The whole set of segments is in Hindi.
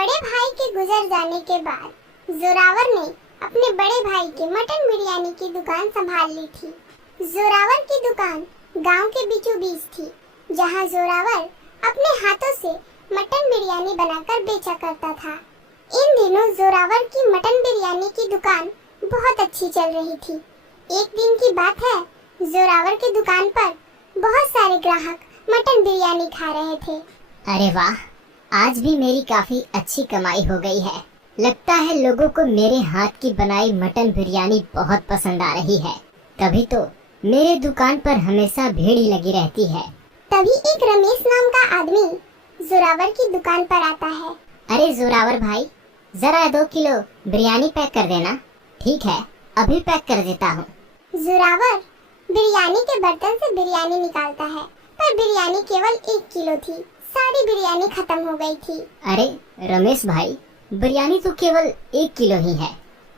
बड़े भाई के गुजर जाने के बाद जोरावर ने अपने बड़े भाई की मटन बिरयानी की दुकान संभाल ली थी। जोरावर की दुकान गांव के बीचों बीच थी, जहां जोरावर अपने हाथों से मटन बिरयानी बनाकर बेचा करता था। इन दिनों जोरावर की मटन बिरयानी की दुकान बहुत अच्छी चल रही थी। एक दिन की बात है, जोरावर की दुकान पर बहुत सारे ग्राहक मटन बिरयानी खा रहे थे। अरे वाह, आज भी मेरी काफी अच्छी कमाई हो गई है। लगता है लोगों को मेरे हाथ की बनाई मटन बिरयानी बहुत पसंद आ रही है, तभी तो मेरे दुकान पर हमेशा भीड़ ही लगी रहती है। तभी एक रमेश नाम का आदमी जोरावर की दुकान पर आता है। अरे जोरावर भाई, जरा 2 किलो बिरयानी पैक कर देना। ठीक है, अभी पैक कर देता हूँ। जोरावर बिरयानी के बर्तन से बिरयानी निकालता है, पर बिरयानी केवल 1 किलो थी। सारी बिरयानी खत्म हो गई थी। अरे रमेश भाई, बिरयानी तो केवल 1 किलो ही है,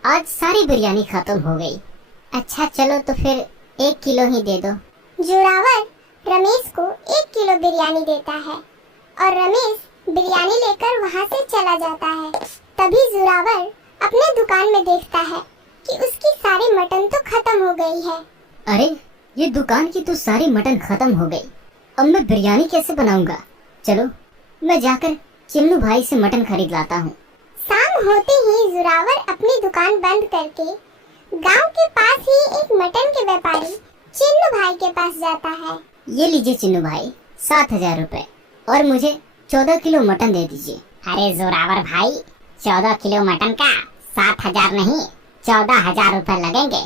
आज सारी बिरयानी खत्म हो गई। अच्छा चलो तो फिर 1 किलो ही दे दो। जोरावर रमेश को 1 किलो बिरयानी देता है और रमेश बिरयानी लेकर वहाँ से चला जाता है। तभी जोरावर अपने दुकान में देखता है कि उसकी सारी मटन तो खत्म हो गई है। अरे ये दुकान की तो सारी मटन खत्म हो गई, अब मैं बिरयानी कैसे बनाऊंगा? चलो मैं जाकर चिन्नू भाई से मटन खरीद लाता हूँ। शाम होते ही जोरावर अपनी दुकान बंद करके गांव के पास ही एक मटन के व्यापारी चिन्नू भाई के पास जाता है। ये लीजिए चिन्नू भाई, 7,000 रुपए और मुझे 14 किलो मटन दे दीजिए। अरे जोरावर भाई, 14 किलो मटन का 7,000 नहीं 14,000 रुपए लगेंगे।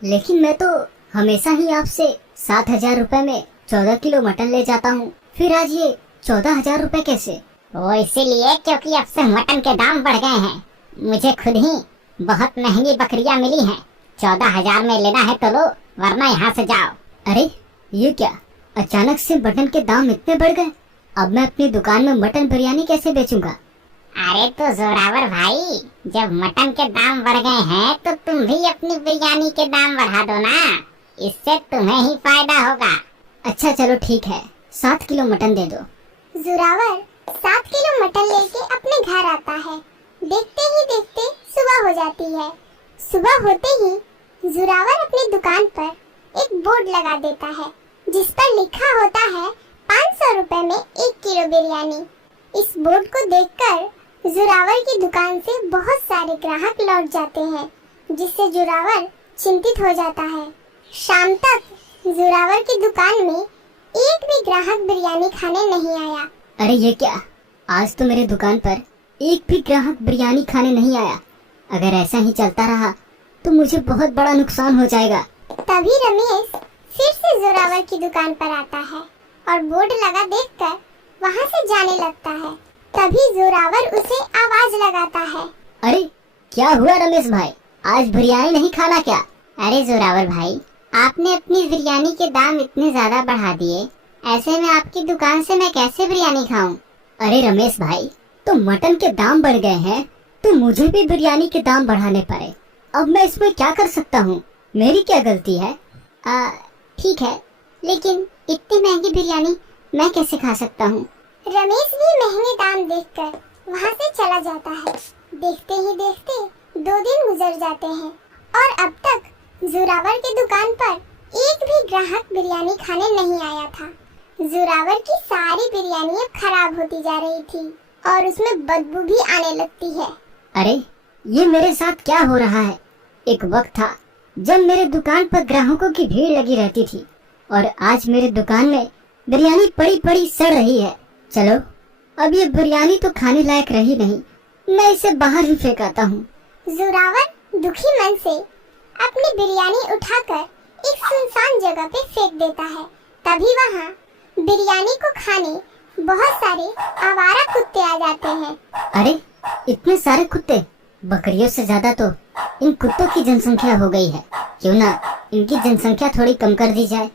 लेकिन मैं तो हमेशा ही आपसे 7,000 रुपए में 14 किलो मटन ले जाता हूँ, फिर आज ये 14,000 रुपए कैसे? वो इसीलिए क्योंकि अब से मटन के दाम बढ़ गए हैं। मुझे खुद ही बहुत महंगी बकरियां मिली हैं। 14,000 में लेना है तो लो, वरना यहाँ से जाओ। अरे ये क्या, अचानक से मटन के दाम इतने बढ़ गए? अब मैं अपनी दुकान में मटन बिरयानी कैसे बेचूंगा? अरे तो जोरावर भाई, जब मटन के दाम बढ़ गए हैं तो तुम भी अपनी बिरयानी के दाम बढ़ा दो ना, इससे तुम्हें ही फायदा होगा। अच्छा चलो ठीक है, 7 किलो मटन दे दो। जोरावर 7 किलो मटन लेके अपने घर आता है। देखते ही देखते सुबह हो जाती है। सुबह होते ही जोरावर अपनी दुकान पर एक बोर्ड लगा देता है, जिस पर लिखा होता है 500 रुपए में 1 किलो बिरयानी। इस बोर्ड को देखकर जोरावर की दुकान से बहुत सारे ग्राहक लौट जाते हैं, जिससे जोरावर चिंतित हो जाता है। शाम तक जोरावर की दुकान में एक भी ग्राहक बिरयानी खाने नहीं आया। अरे ये क्या, आज तो मेरे दुकान पर एक भी ग्राहक बिरयानी खाने नहीं आया। अगर ऐसा ही चलता रहा तो मुझे बहुत बड़ा नुकसान हो जाएगा। तभी रमेश फिर से जोरावर की दुकान पर आता है और बोर्ड लगा देखकर वहाँ से जाने लगता है। तभी जोरावर उसे आवाज लगाता है। अरे क्या हुआ रमेश भाई, आज बिरयानी नहीं खाना क्या? अरे जोरावर भाई, आपने अपनी बिरयानी के दाम इतने ज्यादा बढ़ा दिए, ऐसे में आपकी दुकान से मैं कैसे बिरयानी खाऊं? अरे रमेश भाई, तो मटन के दाम बढ़ गए हैं तो मुझे भी बिरयानी के दाम बढ़ाने पड़े। अब मैं इसमें क्या कर सकता हूँ? मेरी क्या गलती है? ठीक है, लेकिन इतनी महंगी बिरयानी मैं कैसे खा सकता हूँ? रमेश भी महंगे दाम देखकर वहाँ से चला जाता है। देखते ही देखते 2 दिन गुजर जाते हैं और अब तक जोरावर की दुकान पर एक भी ग्राहक बिरयानी खाने नहीं आया था। जोरावर की सारी बिरयानी अब खराब होती जा रही थी और उसमें बदबू भी आने लगती है। अरे ये मेरे साथ क्या हो रहा है? एक वक्त था जब मेरे दुकान पर ग्राहकों की भीड़ लगी रहती थी और आज मेरे दुकान में बिरयानी पड़ी पड़ी सड़ रही है। चलो अब ये बिरयानी तो खाने लायक रही नहीं, मैं इसे बाहर ही फेंक आता हूँ। जोरावर दुखी मन से अपनी बिरयानी उठाकर एक सुनसान जगह पे फेंक देता है। तभी वहाँ बिरयानी को खाने बहुत सारे आवारा कुत्ते आ जाते हैं। अरे इतने सारे कुत्ते, बकरियों से ज्यादा तो इन कुत्तों की जनसंख्या हो गई है। क्यों ना इनकी जनसंख्या थोड़ी कम कर दी जाए।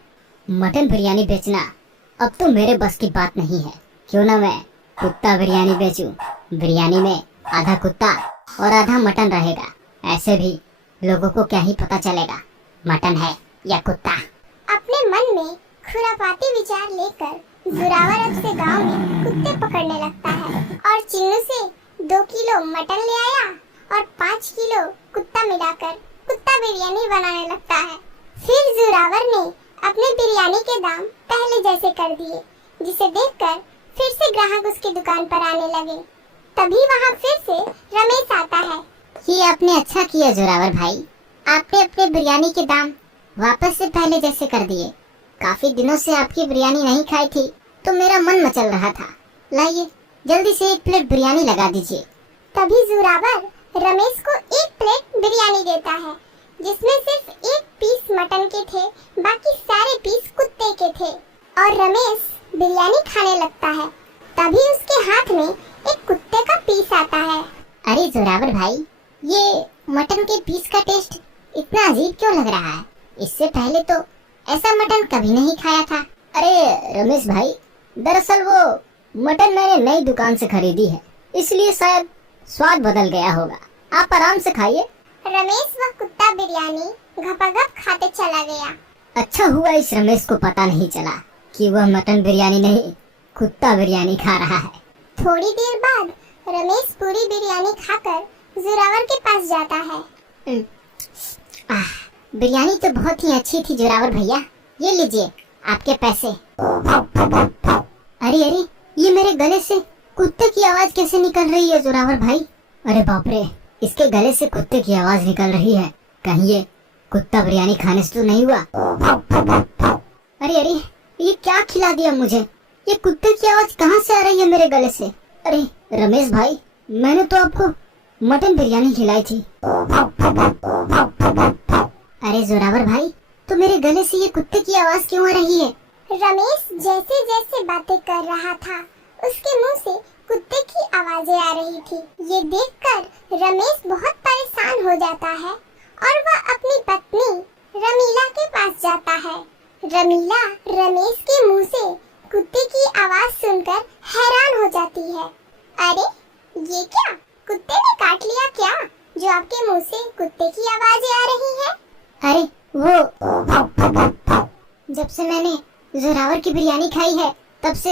मटन बिरयानी बेचना अब तो मेरे बस की बात नहीं है। क्यों ना मैं कुत्ता बिरयानी बेचूं। बिरयानी में आधा कुत्ता और आधा मटन रहेगा, ऐसे भी लोगों को क्या ही पता चलेगा मटन है या कुत्ता। अपने मन में खुरापाती विचार लेकर जोरावर अब से गांव में कुत्ते पकड़ने लगता है और चिन्नू से किलो मटन ले आया और 5 किलो कुत्ता मिलाकर कुत्ता बिरयानी बनाने लगता है। फिर जोरावर ने अपने बिरयानी के दाम पहले जैसे कर दिए, जिसे देखकर फिर से ग्राहक उसकी दुकान पर आने लगे। तभी वहाँ फिर से रमेश आता है। ये आपने अच्छा किया जोरावर भाई, आपने अपने बिरयानी के दाम वापस से पहले जैसे कर दिए। काफी दिनों से आपकी बिरयानी नहीं खाई थी तो मेरा मन मचल रहा था। लाइए जल्दी से 1 प्लेट बिरयानी लगा दीजिए। तभी जोरावर रमेश को 1 प्लेट बिरयानी देता है, जिसमें सिर्फ 1 पीस मटन के थे, बाकी सारे पीस कुत्ते के थे। और रमेश बिरयानी खाने लगता है। तभी उसके हाथ में एक कुत्ते का पीस आता है। अरे जोरावर भाई, ये मटन के पीस का टेस्ट इतना अजीब क्यों लग रहा है? इससे पहले तो ऐसा मटन कभी नहीं खाया था। अरे रमेश भाई, दरअसल वो मटन मैंने नई दुकान से खरीदी है, इसलिए शायद स्वाद बदल गया होगा। आप आराम से खाइए। रमेश वह कुत्ता बिरयानी घपाघप खाते चला गया। अच्छा हुआ इस रमेश को पता नहीं चला कि वह मटन बिरयानी नहीं, कुत्ता बिरयानी खा रहा है। थोड़ी देर बाद रमेश पूरी बिरयानी खाकर जोरावर के पास जाता है। बिरयानी तो बहुत ही अच्छी थी जोरावर भैया, ये लीजिए आपके पैसे। अरे अरे, ये मेरे गले से कुत्ते की आवाज कैसे निकल रही है जोरावर भाई? अरे बाप रे, इसके गले से कुत्ते की आवाज निकल रही है। कहीं ये कुत्ता बिरयानी खाने से तो नहीं हुआ? अरे अरे, ये क्या खिला दिया मुझे? ये कुत्ते की आवाज कहाँ से आ रही है मेरे गले से? अरे रमेश भाई, मैंने तो आपको मटन बिरयानी खिलाई थी। अरे जोरावर भाई, तो मेरे गले से ये कुत्ते की आवाज क्यों आ रही है? रमेश जैसे जैसे बातें कर रहा था, उसके मुंह से कुत्ते की आवाजें आ रही थी। ये देखकर रमेश बहुत परेशान हो जाता है और वह अपनी पत्नी रमीला के पास जाता है। रमीला रमेश के मुंह से कुत्ते की आवाज सुनकर हैरान हो जाती है। अरे ये क्या, कुत्ते ने काट लिया क्या, जो आपके मुंह से कुत्ते की आवाजें आ रही है? अरे वो जब से मैंने जोरावर की बिरयानी खाई है, तब से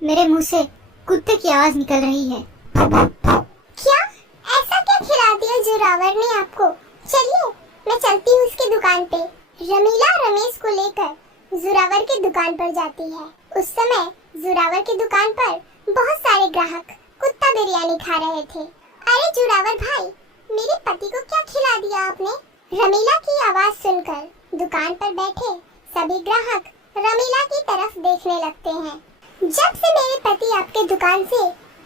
मेरे मुंह से कुत्ते की आवाज निकल रही है। क्या ऐसा क्या खिला दिया जोरावर ने आपको? चलिए मैं चलती हूँ उसकी दुकान पे। रमीला रमेश को लेकर जोरावर की दुकान पर जाती है। उस समय जोरावर की दुकान पर बहुत सारे ग्राहक कुत्ता बिरयानी खा रहे थे। अरे जोरावर भाई, मेरे पति को क्या खिला दिया आपने? रमीला की आवाज सुनकर दुकान पर बैठे सभी ग्राहक रमीला की तरफ देखने लगते हैं। जब से मेरे पति आपके दुकान से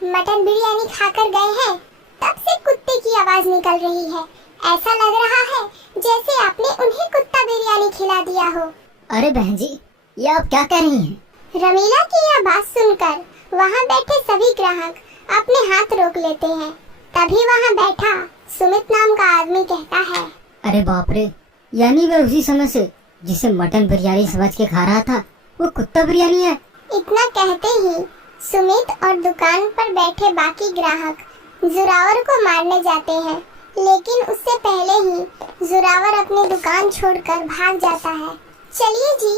मटन बिरयानी खाकर गए हैं, तब से कुत्ते की आवाज निकल रही है। ऐसा लग रहा है जैसे आपने उन्हें कुत्ता बिरयानी खिला दिया हो। अरे बहन जी, ये आप क्या कह रही हैं? रमीला की यह बात सुनकर वहाँ बैठे सभी ग्राहक अपने हाथ रोक लेते हैं। तभी वहाँ बैठा सुमित नाम का आदमी कहता है, अरे बाप रे, यानी वह उसी समय से जिसे मटन बिरयानी समझ के खा रहा था, वो कुत्ता बिरयानी है। इतना कहते ही सुमित और दुकान पर बैठे बाकी ग्राहक जोरावर को मारने जाते हैं, लेकिन उससे पहले ही जोरावर अपनी दुकान छोड़कर भाग जाता है। चलिए जी,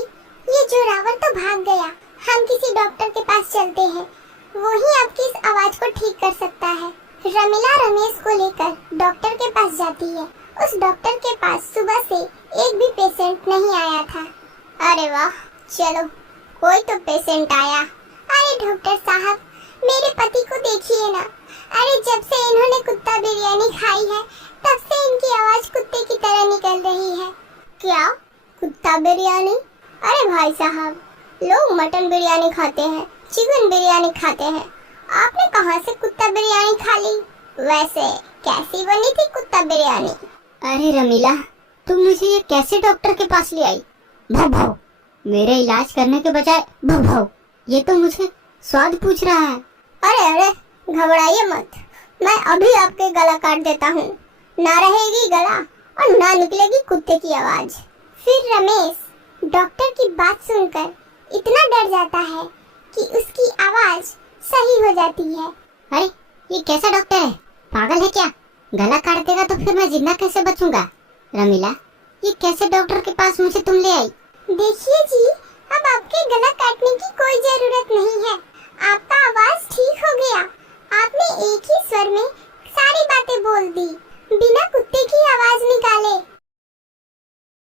ये जोरावर तो भाग गया, हम किसी डॉक्टर के पास चलते हैं, वो ही आपकी इस आवाज को ठीक कर सकता है। रमीला रमेश को लेकर डॉक्टर के पास जाती है। उस डॉक्टर के पास सुबह से एक भी पेशेंट नहीं आया था। अरे वाह, चलो कोई तो पेशेंट आया। अरे डॉक्टर साहब, मेरे पति को देखिए ना। अरे जब से इन्होंने कुत्ता बिरयानी खाई है, तब से इनकी आवाज कुत्ते की तरह निकल रही है। क्या कुत्ता बिरयानी? अरे भाई साहब, लोग मटन बिरयानी खाते हैं, चिकन बिरयानी खाते हैं, आपने कहाँ से कुत्ता बिरयानी खा ली? वैसे कैसी बनी थी कुत्ता बिरयानी? अरे रमीला, तुम मुझे ये कैसे डॉक्टर के पास ले आई? भाव भाव, मेरे इलाज करने के बजाय भाव भाव, ये तो मुझे स्वाद पूछ रहा है। अरे अरे, घबराइए मत, मैं अभी आपके गला काट देता हूँ। ना रहेगी गला और ना निकलेगी कुत्ते की आवाज। फिर रमेश डॉक्टर की बात सुनकर इतना डर जाता है कि उसकी आवाज सही हो जाती है। अरे ये कैसा डॉक्टर है, पागल है क्या? गला काट देगा तो फिर मैं जिंदा कैसे बचूंगा? रमीला, ये कैसे डॉक्टर के पास मुझे तुम ले आई? देखिए जी, अब आपके गला काटने की कोई जरूरत नहीं है, आपका आवाज ठीक हो गया। एक ही स्वर में सारी बातें बोल दी।